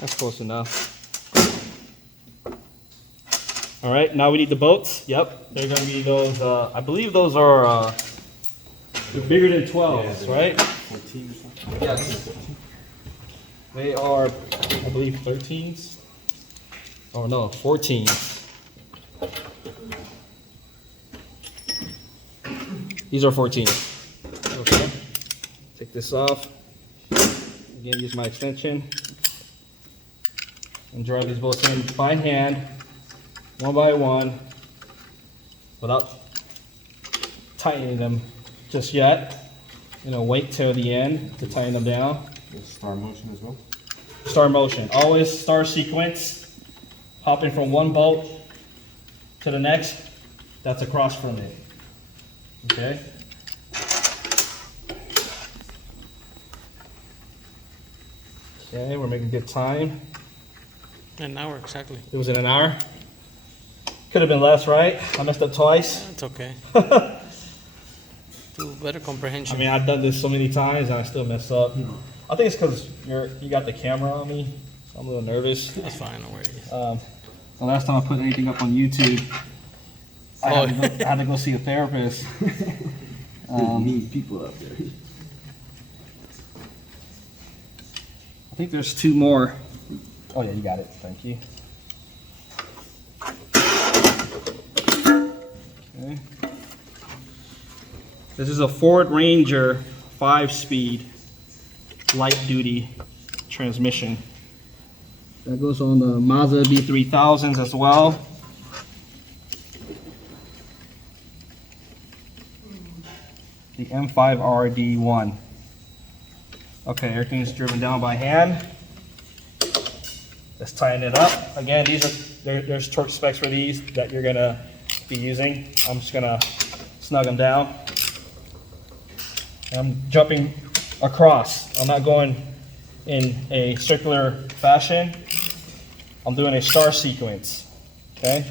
That's close enough. All right, now we need the bolts. Yep, they're gonna be those, I believe those are They're bigger than 12s, right? 14 or something. Yes. They are, I believe, 13s. Oh no, 14s. These are 14s. Okay. Take this off. Again, use my extension. And drive these bolts in by hand, one by one, without tightening them just yet. You know, wait till the end to tighten them down. Star motion as well. Star motion, always star sequence. Hopping from one bolt to the next, that's across from it. Okay? Okay, we're making good time. An hour exactly. It was in an hour. Could have been less, right? I messed up twice. That's okay. To better comprehension. I mean, I've done this so many times and I still mess up. I think it's because you got the camera on me, so I'm a little nervous. That's fine, no worries. The last time I put anything up on YouTube, I had to go see a therapist. Mean people out there. I think there's two more. Oh yeah, you got it. Thank you. Okay. This is a Ford Ranger 5-speed light duty transmission. That goes on the Mazda B3000s as well. The M5R1. Okay, everything's driven down by hand. Let's tighten it up. Again, there's torque specs for these that you're gonna be using. I'm just gonna snug them down. I'm jumping across. I'm not going in a circular fashion. I'm doing a star sequence, okay?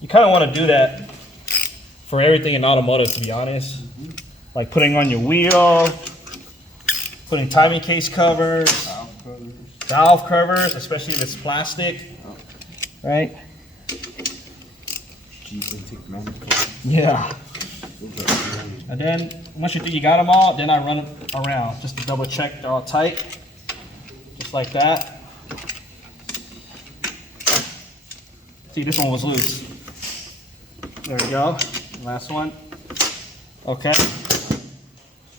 You kind of want to do that for everything in automotive, to be honest. Like putting on your wheel, putting timing case covers, valve covers, especially if it's plastic, right? Yeah. And then once you think you got them all, then I run them around just to double check they're all tight, just like that. See, this one was loose. There we go. Last one. Okay.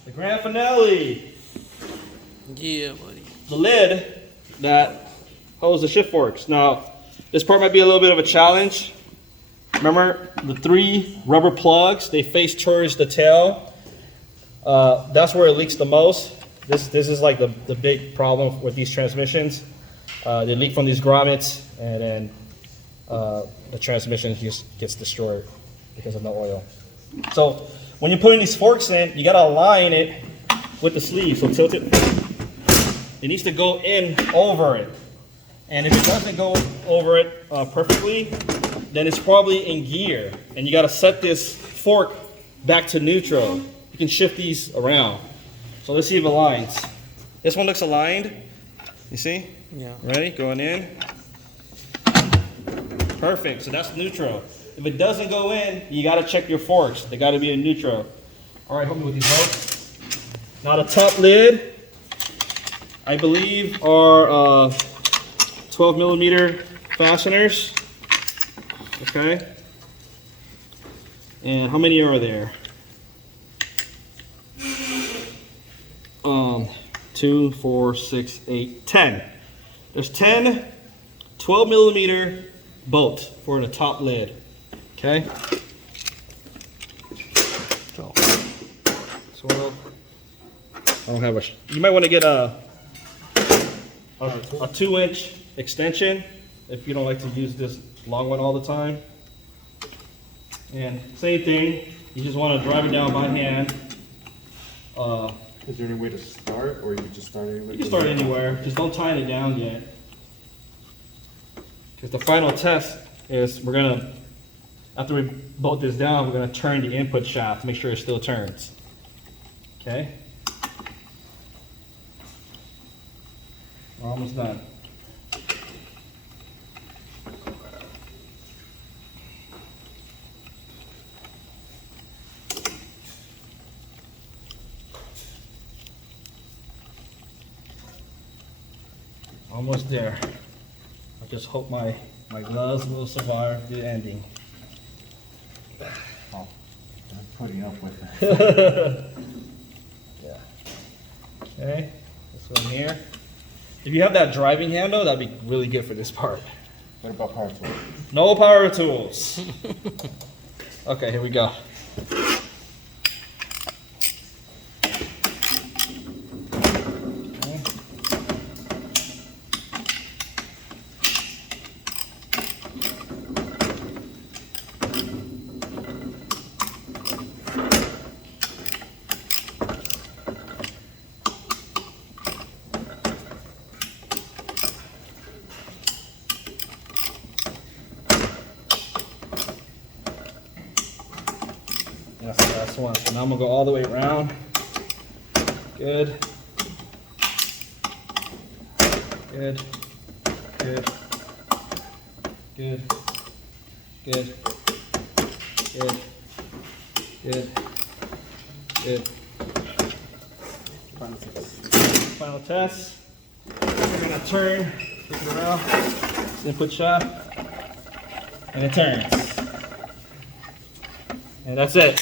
The grand finale. Yeah, buddy. The lid that holds the shift forks. Now, this part might be a little bit of a challenge. Remember the 3 rubber plugs, they face towards the tail. That's where it leaks the most. This is like the big problem with these transmissions. They leak from these grommets and then the transmission just gets destroyed because of no oil. So when you're putting these forks in, you gotta align it with the sleeve. So tilt it. It needs to go in over it. And if it doesn't go over it perfectly, then it's probably in gear. And you gotta set this fork back to neutral. You can shift these around. So let's see if it aligns. This one looks aligned. You see? Yeah. Ready? Going in. Perfect, so that's neutral. If it doesn't go in, you gotta check your forks. They gotta be in neutral. All right, help me with these bolts. Now the top lid, I believe are 12 millimeter fasteners. Okay. And how many are there? 2, 4, 6, 8, 10. There's 10 12 millimeter bolts for the top lid. Okay. So I don't have a. You might want to get a 2-inch extension if you don't like to use this long one all the time. And same thing, you just want to drive it down by hand. Is there any way to start, or you can just start anywhere? You can start anywhere, just don't tighten it down yet. Because the final test is we're gonna, after we bolt this down, we're gonna turn the input shaft to make sure it still turns. Okay? We're almost done. Almost there. I just hope my gloves will survive the ending. Oh, I'm putting up with it. Yeah. Okay, this one here. If you have that driving handle, that'd be really good for this part. What about power tool? No power tools. Okay, here we go. That's the last one. So now I'm gonna go all the way around. Good. Good. Good. Good. Good. Good. Good. Good. Final test. We're gonna turn, take it around, input shot, and it turns. And that's it.